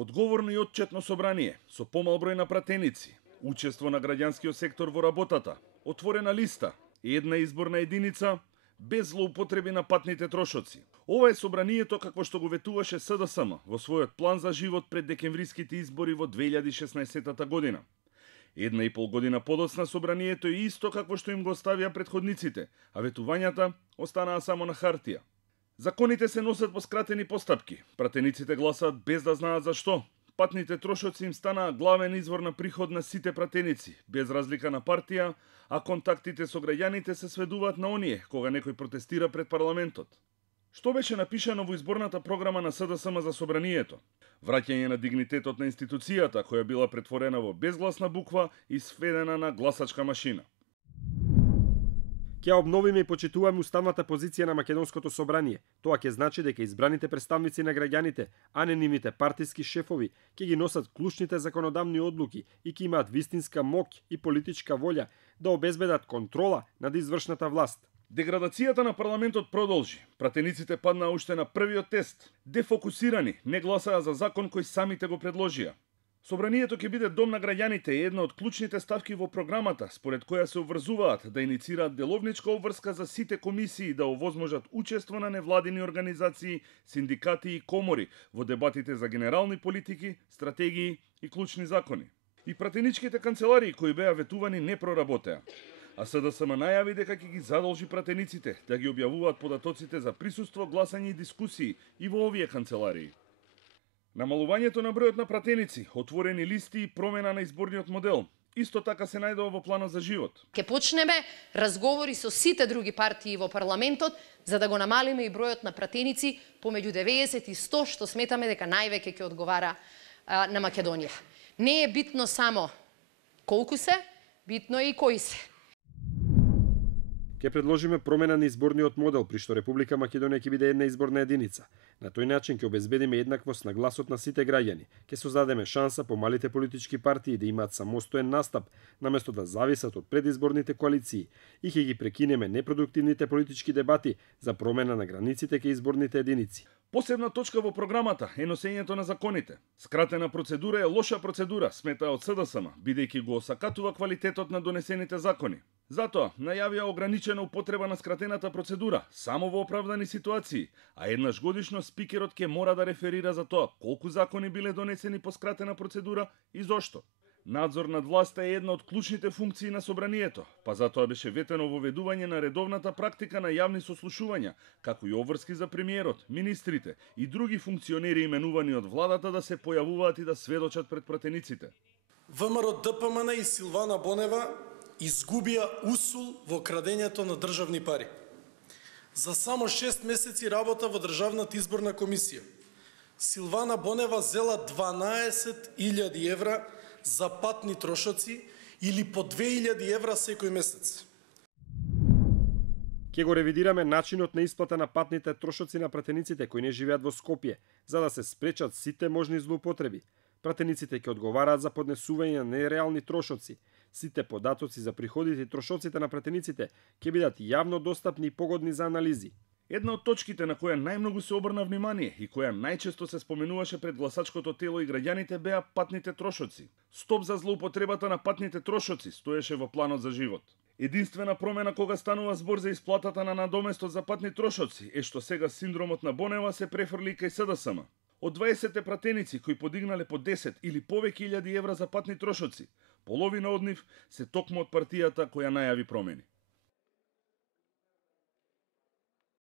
Одговорно и отчетно собрание, со помал број на пратеници, учество на граѓанскиот сектор во работата, отворена листа, една изборна единица, без злоупотреби на патните трошоци. Ова е собранието какво што го ветуваше СДСМ во својот план за живот пред декемвриските избори во 2016 година. 1,5 година подоцна собранието е исто какво што им го оставија претходниците, а ветувањата останаа само на хартија. Законите се носат по скратени постапки. Пратениците гласаат без да знаат зашто. Патните трошоци им станаа главен извор на приход на сите пратеници, без разлика на партија, а контактите со граѓаните се сведуваат на оние кога некој протестира пред парламентот. Што беше напишано во изборната програма на СДСМ за собранието? Враќање на дигнитетот на институцијата која била претворена во безгласна буква и сведена на гласачка машина. Ќе обновиме и почитуваме уставната позиција на Македонското собрание. Тоа ќе значи дека избраните представници на граѓаните, а не нивните партиски шефови, ќе ги носат клучните законодавни одлуки и ќе имаат вистинска моќ и политичка волја да обезбедат контрола над извршната власт. Деградацијата на парламентот продолжи. Пратениците паднаа уште на првиот тест. Дефокусирани, не гласаа за закон кој самите го предложија. Собранието ќе биде дом на граѓаните и една од клучните ставки во програмата, според која се обврзуваат да иницираат деловничка обврска за сите комисии да овозможат учество на невладини организации, синдикати и комори во дебатите за генерални политики, стратегии и клучни закони. И пратеничките канцеларии кои беа ветувани не проработеа. А СДСМ најави дека ќе ги задолжи пратениците да ги објавуваат податоците за присуство, гласање и дискусии и во овие канцеларии. Намалувањето на бројот на пратеници, отворени листи и промена на изборниот модел исто така се најдува во планот за живот. Ке почнеме разговори со сите други партии во парламентот за да го намалиме и бројот на пратеници помеѓу 90 и 100 што сметаме дека највеќе ќе одговара на Македонија. Не е битно само колку се, битно е и кои се. Ќе предложиме промена на изборниот модел, при што Република Македонија ќе биде една изборна единица. На тој начин ќе обезбедиме еднаквост на гласот на сите граѓани. Ќе создадеме шанса помалите политички партии да имаат самостоен настап, наместо да зависат од предизборните коалиции, и ќе ги прекинеме непродуктивните политички дебати за промена на границите кај изборните единици. Посебна точка во програмата е носењето на законите. Скратена процедура е лоша процедура, сметаа од СДСМ, бидејќи го осакатува квалитетот на донесените закони. Затоа најавија ограничена употреба на скратената процедура само во оправдани ситуации, а еднаш годишно спикерот ќе мора да реферира за тоа колку закони биле донесени по скратена процедура и зошто. Надзор над власта е една од клучните функции на собранието, па затоа беше ветено воведување на редовната практика на јавни сослушувања, како и обврски за премиерот, министрите и други функционери именувани од владата да се појавуваат и да сведочат пред пратениците. ВМРО ДПМН и Силвана Бонева изгубија усул во крадењето на државни пари. За само 6 месеци работа во Државната изборна комисија, Силвана Бонева зела 12.000 евра за патни трошоци или по 2.000 евра секој месец. Ќе го ревидираме начинот на исплата на патните трошоци на пратениците кои не живеат во Скопје, за да се спречат сите можни злоупотреби. Пратениците ќе одговараат за поднесување на нереални трошоци. Сите податоци за приходите и трошоците на пратениците ќе бидат јавно достапни и погодни за анализи. Една од точките на која најмногу се обрна внимание и која најчесто се споменуваше пред гласачкото тело и граѓаните беа патните трошоци. Стоп за злоупотребата на патните трошоци стоеше во планот за живот. Единствена промена кога станува збор за исплатата на надоместот за патни трошоци е што сега синдромот на Бонева се префрли кај СДСМ. Од 20 пратеници кои подигнале по 10 или повеќе илјади евра за патни трошоци, половина од нив се токму од партијата која најави промени.